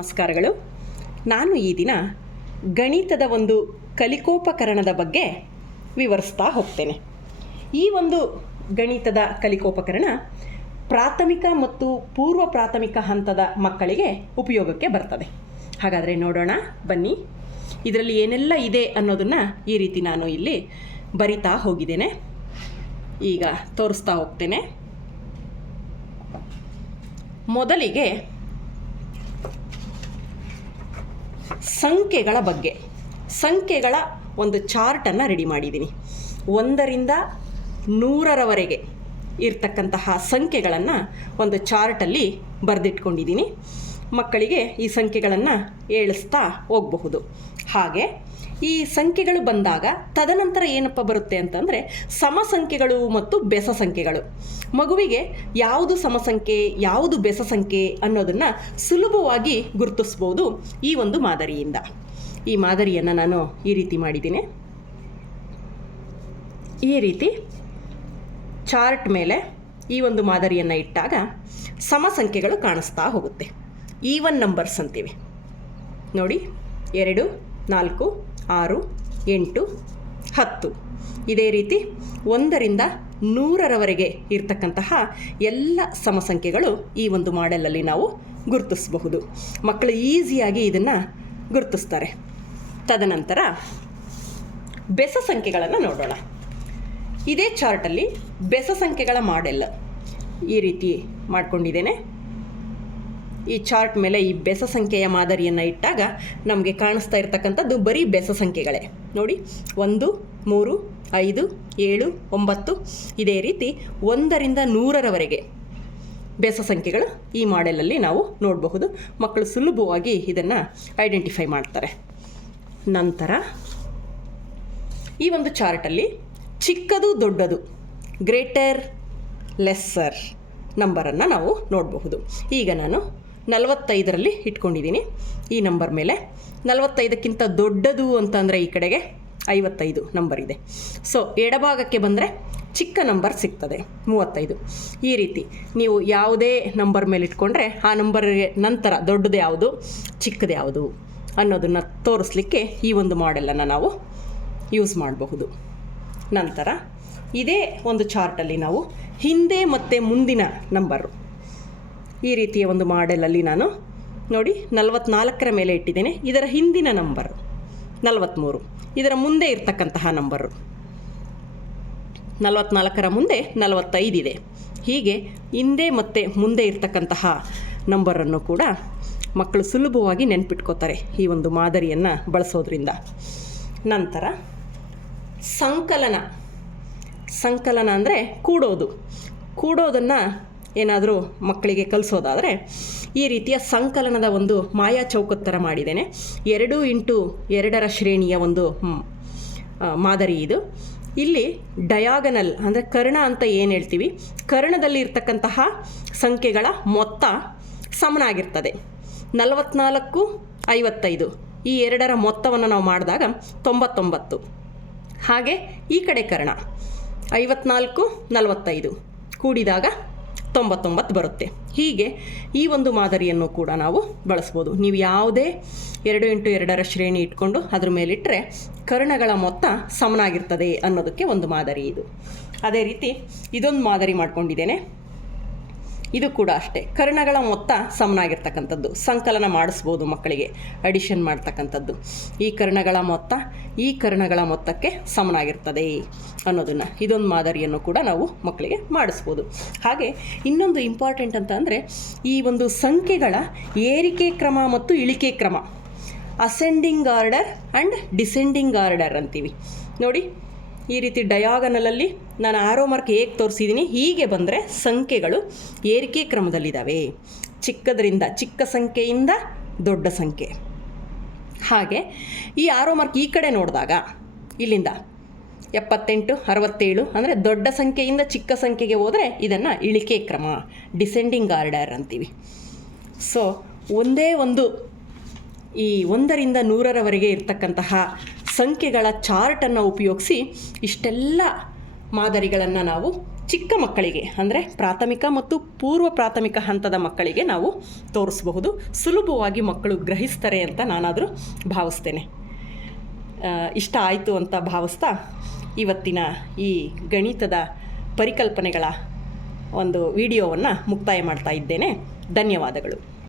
ನಮಸ್ಕಾರಗಳು. ನಾನು ಈ ದಿನ ಗಣಿತದ ಒಂದು ಕಲಿಕೋಪಕರಣದ ಬಗ್ಗೆ ವಿವರಿಸ್ತಾ ಹೋಗ್ತೇನೆ. ಈ ಒಂದು ಗಣಿತದ ಕಲಿಕೋಪಕರಣ ಪ್ರಾಥಮಿಕ ಮತ್ತು ಪೂರ್ವ ಪ್ರಾಥಮಿಕ ಹಂತದ ಮಕ್ಕಳಿಗೆ ಉಪಯೋಗಕ್ಕೆ ಬರ್ತದೆ. ಹಾಗಾದರೆ ನೋಡೋಣ, ಬನ್ನಿ. ಇದರಲ್ಲಿ ಏನೆಲ್ಲ ಇದೆ ಅನ್ನೋದನ್ನು ಈ ರೀತಿ ನಾನು ಇಲ್ಲಿ ಬರಿತಾ ಹೋಗಿದ್ದೇನೆ. ಈಗ ತೋರಿಸ್ತಾ ಹೋಗ್ತೇನೆ. ಮೊದಲಿಗೆ ಸಂಖ್ಯೆಗಳ ಬಗ್ಗೆ. ಸಂಖ್ಯೆಗಳ ಒಂದು ಚಾರ್ಟನ್ನು ರೆಡಿ ಮಾಡಿದ್ದೀನಿ ಒಂದರಿಂದ ನೂರರವರೆಗೆ ಇರ್ತಕ್ಕಂತಹ ಸಂಖ್ಯೆಗಳನ್ನು ಒಂದು ಚಾರ್ಟಲ್ಲಿ ಬರೆದಿಟ್ಕೊಂಡಿದ್ದೀನಿ ಮಕ್ಕಳಿಗೆ ಈ ಸಂಖ್ಯೆಗಳನ್ನು ಏಳಿಸ್ತಾ ಹೋಗಬಹುದು. ಹಾಗೆ ಈ ಸಂಖ್ಯೆಗಳು ಬಂದಾಗ ತದನಂತರ ಏನಪ್ಪ ಬರುತ್ತೆ ಅಂತಂದರೆ ಸಮ ಸಂಖ್ಯೆಗಳು ಮತ್ತು ಬೆಸ ಸಂಖ್ಯೆಗಳು ಮಗುವಿಗೆ ಯಾವುದು ಸಮಸಂಖ್ಯೆ, ಯಾವುದು ಬೆಸ ಸಂಖ್ಯೆ ಅನ್ನೋದನ್ನು ಸುಲಭವಾಗಿ ಗುರುತಿಸ್ಬೋದು ಈ ಒಂದು ಮಾದರಿಯಿಂದ. ಈ ಮಾದರಿಯನ್ನು ನಾನು ಈ ರೀತಿ ಮಾಡಿದ್ದೀನಿ. ಈ ರೀತಿ ಚಾರ್ಟ್ ಮೇಲೆ ಈ ಒಂದು ಮಾದರಿಯನ್ನು ಇಟ್ಟಾಗ ಸಮ ಸಂಖ್ಯೆಗಳು ಕಾಣಿಸ್ತಾ ಹೋಗುತ್ತೆ. ಈವನ್ ನಂಬರ್ಸ್ ಅಂತೀವಿ. ನೋಡಿ, ಎರಡು, ನಾಲ್ಕು ಆರು, ಎಂಟು, ಹತ್ತು. ಇದೇ ರೀತಿ ಒಂದರಿಂದ ನೂರರವರೆಗೆ ಇರ್ತಕ್ಕಂತಹ ಎಲ್ಲ ಸಮಸಂಖ್ಯೆಗಳು ಈ ಒಂದು ಮಾಡೆಲಲ್ಲಿ ನಾವು ಗುರುತಿಸಬಹುದು. ಮಕ್ಕಳು ಈಸಿಯಾಗಿ ಇದನ್ನು ಗುರುತಿಸ್ತಾರೆ. ತದನಂತರ ಬೆಸ ಸಂಖ್ಯೆಗಳನ್ನು ನೋಡೋಣ. ಇದೇ ಚಾರ್ಟಲ್ಲಿ ಬೆಸ ಸಂಖ್ಯೆಗಳ ಮಾಡೆಲ್ ಈ ರೀತಿ ಮಾಡ್ಕೊಂಡಿದ್ದೇನೆ. ಈ ಚಾರ್ಟ್ ಮೇಲೆ ಈ ಬೆಸ ಸಂಖ್ಯೆಯ ಮಾದರಿಯನ್ನು ಇಟ್ಟಾಗ ನಮಗೆ ಕಾಣಿಸ್ತಾ ಇರ್ತಕ್ಕಂಥದ್ದು ಬರೀ ಬೆಸ ಸಂಖ್ಯೆಗಳೇ. ನೋಡಿ, ಒಂದು, ಮೂರು, ಐದು, ಏಳು, ಒಂಬತ್ತು, ಇದೇ ರೀತಿ ಒಂದರಿಂದ ನೂರರವರೆಗೆ ಬೆಸ ಸಂಖ್ಯೆಗಳು ಈ ಮಾಡೆಲಲ್ಲಿ ನಾವು ನೋಡಬಹುದು. ಮಕ್ಕಳು ಸುಲಭವಾಗಿ ಇದನ್ನು ಐಡೆಂಟಿಫೈ ಮಾಡ್ತಾರೆ. ನಂತರ, ಈ ಒಂದು ಚಾರ್ಟಲ್ಲಿ ಚಿಕ್ಕದು, ದೊಡ್ಡದು, ಗ್ರೇಟರ್ ಲೆಸ್ಸರ್ ನಂಬರನ್ನು ನಾವು ನೋಡಬಹುದು. ಈಗ ನಾನು ನಲವತ್ತೈದರಲ್ಲಿ ಇಟ್ಕೊಂಡಿದ್ದೀನಿ. ಈ ನಂಬರ್ ಮೇಲೆ ನಲವತ್ತೈದಕ್ಕಿಂತ ದೊಡ್ಡದು ಅಂತಂದರೆ ಈ ಕಡೆಗೆ ಐವತ್ತೈದು ನಂಬರ್ ಇದೆ. ಸೊ ಎಡಭಾಗಕ್ಕೆ ಬಂದರೆ ಚಿಕ್ಕ ನಂಬರ್ ಸಿಗ್ತದೆ, ಮೂವತ್ತೈದು. ಈ ರೀತಿ ನೀವು ಯಾವುದೇ ನಂಬರ್ ಮೇಲೆ ಇಟ್ಕೊಂಡ್ರೆ ಆ ನಂಬರ್ಗೆ ನಂತರ ದೊಡ್ಡದು ಯಾವುದು, ಚಿಕ್ಕದು ಯಾವುದು ಅನ್ನೋದನ್ನು ತೋರಿಸ್ಲಿಕ್ಕೆ ಈ ಒಂದು ಮಾಡೆಲನ್ನು ನಾವು ಯೂಸ್ ಮಾಡಬಹುದು. ನಂತರ ಇದೇ ಒಂದು ಚಾರ್ಟಲ್ಲಿ ನಾವು ಹಿಂದೆ ಮತ್ತು ಮುಂದಿನ ನಂಬರು ಈ ರೀತಿಯ ಒಂದು ಮಾಡೆಲಲ್ಲಿ ನಾನು ನೋಡಿ ನಲವತ್ನಾಲ್ಕರ ಮೇಲೆ ಇಟ್ಟಿದ್ದೇನೆ. ಇದರ ಹಿಂದಿನ ನಂಬರ್ ನಲವತ್ತ್ಮೂರು ಇದರ ಮುಂದೆ ಇರ್ತಕ್ಕಂತಹ ನಂಬರು ನಲವತ್ನಾಲ್ಕರ ಮುಂದೆ ನಲವತ್ತೈದಿದೆ ಹೀಗೆ ಹಿಂದೆ ಮತ್ತು ಮುಂದೆ ಇರ್ತಕ್ಕಂತಹ ನಂಬರನ್ನು ಕೂಡ ಮಕ್ಕಳು ಸುಲಭವಾಗಿ ನೆನ್ಪಿಟ್ಕೋತಾರೆ ಈ ಒಂದು ಮಾದರಿಯನ್ನು ಬಳಸೋದ್ರಿಂದ. ನಂತರ ಸಂಕಲನ. ಸಂಕಲನ ಅಂದರೆ ಕೂಡೋದು. ಕೂಡೋದನ್ನು ಏನಾದರೂ ಮಕ್ಕಳಿಗೆ ಕಲಿಸೋದಾದರೆ ಈ ರೀತಿಯ ಸಂಕಲನದ ಒಂದು ಮಾಯಾ ಚೌಕತ್ತರ ಮಾಡಿದ್ದೇನೆ. ಎರಡು ಇಂಟು ಎರಡರ ಶ್ರೇಣಿಯ ಒಂದು ಮಾದರಿ ಇದು. ಇಲ್ಲಿ ಡಯಾಗನಲ್ ಅಂದರೆ ಕರ್ಣ ಅಂತ ಏನು ಹೇಳ್ತೀವಿ? ಕರ್ಣದಲ್ಲಿ ಇರ್ತಕ್ಕಂತಹ ಸಂಖ್ಯೆಗಳ ಮೊತ್ತ ಸಮನಾಗಿರ್ತದೆ. ನಲವತ್ನಾಲ್ಕು, ಐವತ್ತೈದು. ಈ ಎರಡರ ಮೊತ್ತವನ್ನು ನಾವು ಮಾಡಿದಾಗ ತೊಂಬತ್ತೊಂಬತ್ತು. ಹಾಗೆ ಈ ಕಡೆ ಕರ್ಣ, ಐವತ್ನಾಲ್ಕು, ನಲವತ್ತೈದು. ಕೂಡಿದಾಗ ತೊಂಬತ್ತೊಂಬತ್ತು ಬರುತ್ತೆ. ಹೀಗೆ ಈ ಒಂದು ಮಾದರಿಯನ್ನು ಕೂಡ ನಾವು ಬಳಸ್ಬೋದು. ನೀವು ಯಾವುದೇ ಎರಡು ಇಂಟು ಎರಡರ ಶ್ರೇಣಿ ಇಟ್ಕೊಂಡು ಅದ್ರ ಮೇಲಿಟ್ಟರೆ ಕರ್ಣಗಳ ಮೊತ್ತ ಸಮನಾಗಿರ್ತದೆ ಅನ್ನೋದಕ್ಕೆ ಒಂದು ಮಾದರಿ ಇದು. ಅದೇ ರೀತಿ ಇದೊಂದು ಮಾದರಿ ಮಾಡ್ಕೊಂಡಿದ್ದೇನೆ. ಇದು ಕೂಡ ಅಷ್ಟೇ. ಕರ್ಣಗಳ ಮೊತ್ತ ಸಮನಾಗಿರ್ತಕ್ಕಂಥದ್ದು. ಸಂಕಲನ ಮಾಡಿಸ್ಬೋದು ಮಕ್ಕಳಿಗೆ. ಅಡಿಷನ್ ಮಾಡ್ತಕ್ಕಂಥದ್ದು. ಈ ಕರ್ಣಗಳ ಮೊತ್ತ, ಈ ಕರ್ಣಗಳ ಮೊತ್ತಕ್ಕೆ ಸಮನಾಗಿರ್ತದೆ ಅನ್ನೋದನ್ನು ಇದೊಂದು ಮಾದರಿಯನ್ನು ಕೂಡ ನಾವು ಮಕ್ಕಳಿಗೆ ಮಾಡಿಸ್ಬೋದು. ಹಾಗೆ ಇನ್ನೊಂದು ಇಂಪಾರ್ಟೆಂಟ್ ಅಂತ ಅಂದರೆ, ಈ ಒಂದು ಸಂಖ್ಯೆಗಳ ಏರಿಕೆ ಕ್ರಮ ಮತ್ತು ಇಳಿಕೆ ಕ್ರಮ. Ascending order and descending order ಅಂತೀವಿ. ನೋಡಿ, ಈ ರೀತಿ ಡಯಾಗನಲಲ್ಲಿ ನಾನು ಆರೋ ಮಾರ್ಕ್ ಹೇಗೆ ತೋರಿಸಿದ್ದೀನಿ ಹೀಗೆ ಬಂದರೆ ಸಂಖ್ಯೆಗಳು ಏರಿಕೆ ಕ್ರಮದಲ್ಲಿದ್ದಾವೆ ಚಿಕ್ಕದರಿಂದ ಚಿಕ್ಕ ಸಂಖ್ಯೆಯಿಂದ ದೊಡ್ಡ ಸಂಖ್ಯೆ. ಹಾಗೆ ಈ ಆರೋ ಮಾರ್ಕ್ ಈ ಕಡೆ ನೋಡಿದಾಗ, ಇಲ್ಲಿಂದ ಎಪ್ಪತ್ತೆಂಟು, ಅರವತ್ತೇಳು ಅಂದರೆ ದೊಡ್ಡ ಸಂಖ್ಯೆಯಿಂದ ಚಿಕ್ಕ ಸಂಖ್ಯೆಗೆ ಹೋದರೆ ಇದನ್ನು ಇಳಿಕೆ ಕ್ರಮ ಡಿಸೆಂಡಿಂಗ್ ಆರ್ಡರ್ ಅಂತೀವಿ. ಸೊ ಒಂದೇ ಒಂದು ಈ ಒಂದರಿಂದ ನೂರರವರೆಗೆ ಇರ್ತಕ್ಕಂತಹ ಸಂಖ್ಯೆಗಳ ಚಾರ್ಟನ್ನು ಉಪಯೋಗಿಸಿ ಇಷ್ಟೆಲ್ಲ ಮಾದರಿಗಳನ್ನು ನಾವು ಚಿಕ್ಕ ಮಕ್ಕಳಿಗೆ, ಅಂದರೆ ಪ್ರಾಥಮಿಕ ಮತ್ತು ಪೂರ್ವ ಪ್ರಾಥಮಿಕ ಹಂತದ ಮಕ್ಕಳಿಗೆ ನಾವು ತೋರಿಸಬಹುದು. ಸುಲಭವಾಗಿ ಮಕ್ಕಳು ಗ್ರಹಿಸ್ತಾರೆ ಅಂತ ನಾನಾದರೂ ಭಾವಿಸ್ತೇನೆ. ಇಷ್ಟ ಆಯಿತು ಅಂತ ಭಾವಿಸ್ತಾ ಇವತ್ತಿನ ಈ ಗಣಿತದ ಪರಿಕಲ್ಪನೆಗಳ ಒಂದು ವಿಡಿಯೋವನ್ನು ಮುಕ್ತಾಯ ಮಾಡ್ತಾ ಇದ್ದೇನೆ. ಧನ್ಯವಾದಗಳು.